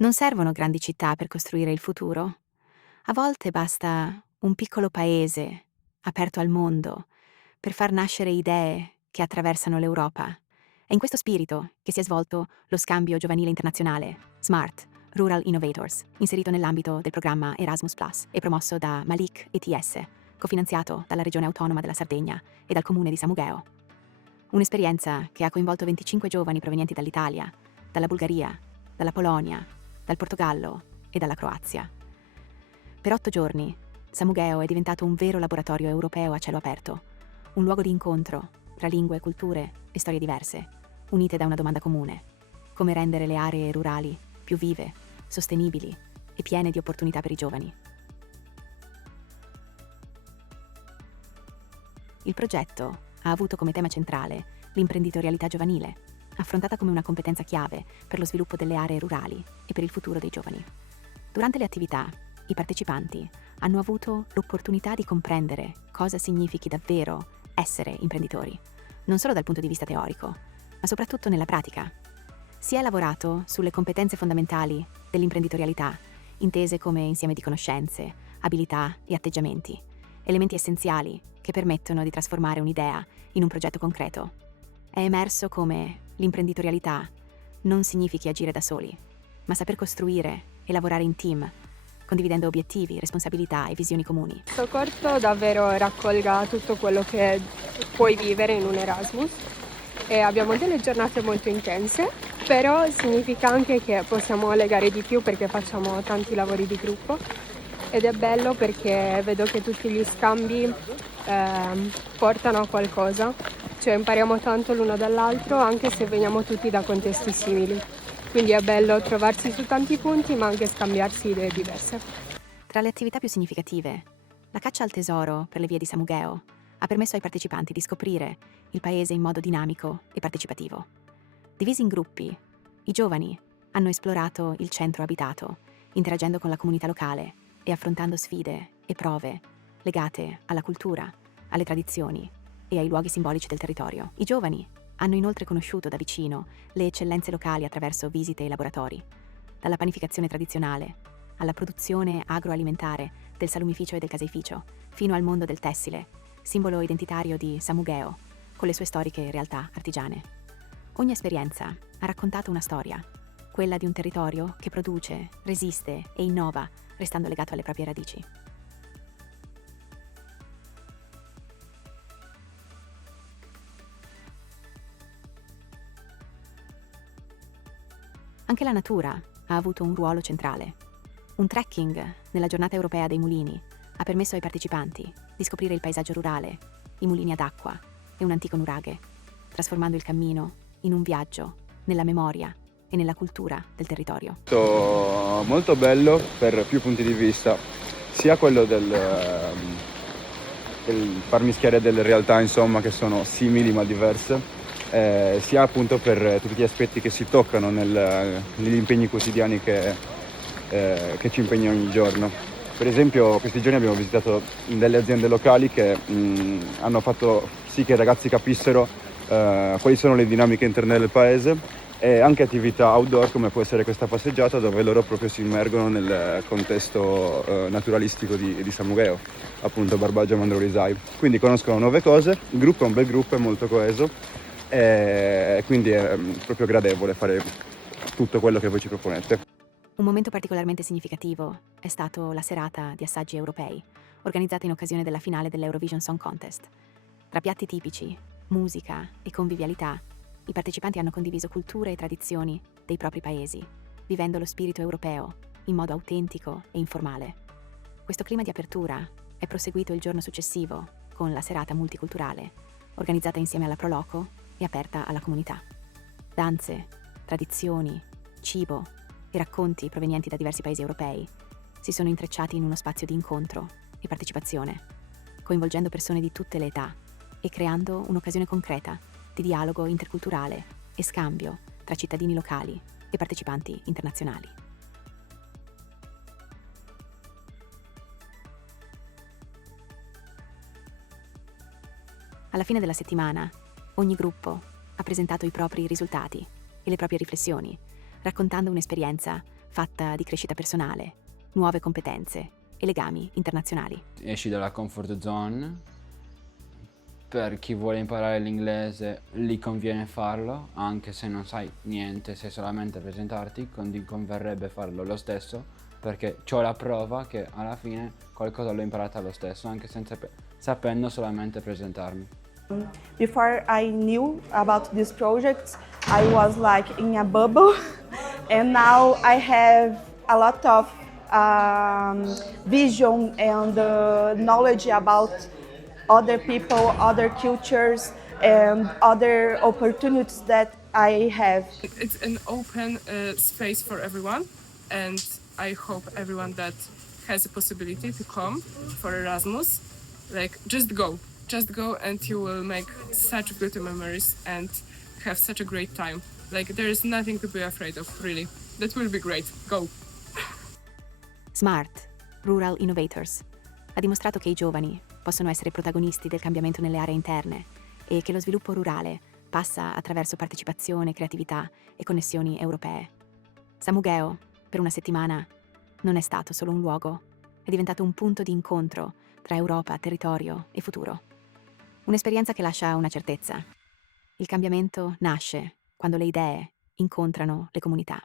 Non servono grandi città per costruire il futuro. A volte basta un piccolo paese aperto al mondo per far nascere idee che attraversano l'Europa. È in questo spirito che si è svolto lo scambio giovanile internazionale SMART, Rural Innovators, inserito nell'ambito del programma Erasmus Plus e promosso da Malik ETS, cofinanziato dalla Regione Autonoma della Sardegna e dal Comune di Samugheo. Un'esperienza che ha coinvolto 25 giovani provenienti dall'Italia, dalla Bulgaria, dalla Polonia, dal Portogallo e dalla Croazia. Per 8 giorni, Samugheo è diventato un vero laboratorio europeo a cielo aperto, un luogo di incontro tra lingue, culture e storie diverse, unite da una domanda comune: come rendere le aree rurali più vive, sostenibili e piene di opportunità per i giovani. Il progetto ha avuto come tema centrale l'imprenditorialità giovanile, affrontata come una competenza chiave per lo sviluppo delle aree rurali e per il futuro dei giovani. Durante le attività, i partecipanti hanno avuto l'opportunità di comprendere cosa significhi davvero essere imprenditori, non solo dal punto di vista teorico, ma soprattutto nella pratica. Si è lavorato sulle competenze fondamentali dell'imprenditorialità, intese come insieme di conoscenze, abilità e atteggiamenti, elementi essenziali che permettono di trasformare un'idea in un progetto concreto. È emerso come l'imprenditorialità non significhi agire da soli, ma saper costruire e lavorare in team, condividendo obiettivi, responsabilità e visioni comuni. Questo corso davvero raccolga tutto quello che puoi vivere in un Erasmus e abbiamo delle giornate molto intense, però significa anche che possiamo legare di più perché facciamo tanti lavori di gruppo ed è bello perché vedo che tutti gli scambi portano a qualcosa, cioè impariamo tanto l'uno dall'altro anche se veniamo tutti da contesti simili. Quindi è bello trovarsi su tanti punti ma anche scambiarsi idee diverse. Tra le attività più significative, la caccia al tesoro per le vie di Samugheo ha permesso ai partecipanti di scoprire il paese in modo dinamico e partecipativo. Divisi in gruppi, i giovani hanno esplorato il centro abitato, interagendo con la comunità locale e affrontando sfide e prove legate alla cultura, alle tradizioni e ai luoghi simbolici del territorio. I giovani hanno inoltre conosciuto da vicino le eccellenze locali attraverso visite e laboratori, dalla panificazione tradizionale alla produzione agroalimentare del salumificio e del caseificio, fino al mondo del tessile, simbolo identitario di Samugheo, con le sue storiche realtà artigiane. Ogni esperienza ha raccontato una storia, quella di un territorio che produce, resiste e innova, restando legato alle proprie radici. Anche la natura ha avuto un ruolo centrale. Un trekking nella giornata europea dei mulini ha permesso ai partecipanti di scoprire il paesaggio rurale, i mulini ad acqua e un antico nuraghe, trasformando il cammino in un viaggio nella memoria e nella cultura del territorio. Molto bello per più punti di vista, sia quello del far mischiare delle realtà insomma che sono simili ma diverse, sia appunto per tutti gli aspetti che si toccano negli impegni quotidiani che ci impegnano ogni giorno. Per esempio questi giorni abbiamo visitato delle aziende locali che hanno fatto sì che i ragazzi capissero quali sono le dinamiche interne del paese e anche attività outdoor come può essere questa passeggiata dove loro proprio si immergono nel contesto naturalistico di Samugheo, appunto Barbagia Mandrolisai. Quindi conoscono nuove cose, il gruppo è un bel gruppo, è molto coeso e quindi è proprio gradevole fare tutto quello che voi ci proponete. Un momento particolarmente significativo è stato la serata di assaggi europei, organizzata in occasione della finale dell'Eurovision Song Contest. Tra piatti tipici, musica e convivialità, i partecipanti hanno condiviso culture e tradizioni dei propri paesi, vivendo lo spirito europeo in modo autentico e informale. Questo clima di apertura è proseguito il giorno successivo con la serata multiculturale, organizzata insieme alla Proloco e aperta alla comunità. Danze, tradizioni, cibo e racconti provenienti da diversi paesi europei si sono intrecciati in uno spazio di incontro e partecipazione, coinvolgendo persone di tutte le età e creando un'occasione concreta di dialogo interculturale e scambio tra cittadini locali e partecipanti internazionali. Alla fine della settimana, ogni gruppo ha presentato i propri risultati e le proprie riflessioni, raccontando un'esperienza fatta di crescita personale, nuove competenze e legami internazionali. Esci dalla comfort zone. Per chi vuole imparare l'inglese gli conviene farlo, anche se non sai niente, sai solamente presentarti, converrebbe farlo lo stesso, perché c'ho la prova che alla fine qualcosa l'ho imparata lo stesso, anche senza sapendo solamente presentarmi. Before I knew about these projects, I was like in a bubble, and now I have a lot of vision and knowledge about other people, other cultures, and other opportunities that I have. It's an open space for everyone, and I hope everyone that has a possibility to come for Erasmus, like just go and you will make such good memories and have such a great time. Like there is nothing to be afraid of, really. That will be great. Go! Smart, Rural Innovators, ha dimostrato che i giovani possono essere protagonisti del cambiamento nelle aree interne e che lo sviluppo rurale passa attraverso partecipazione, creatività e connessioni europee. Samugeo, per una settimana, non è stato solo un luogo, è diventato un punto di incontro tra Europa, territorio e futuro. Un'esperienza che lascia una certezza. Il cambiamento nasce quando le idee incontrano le comunità.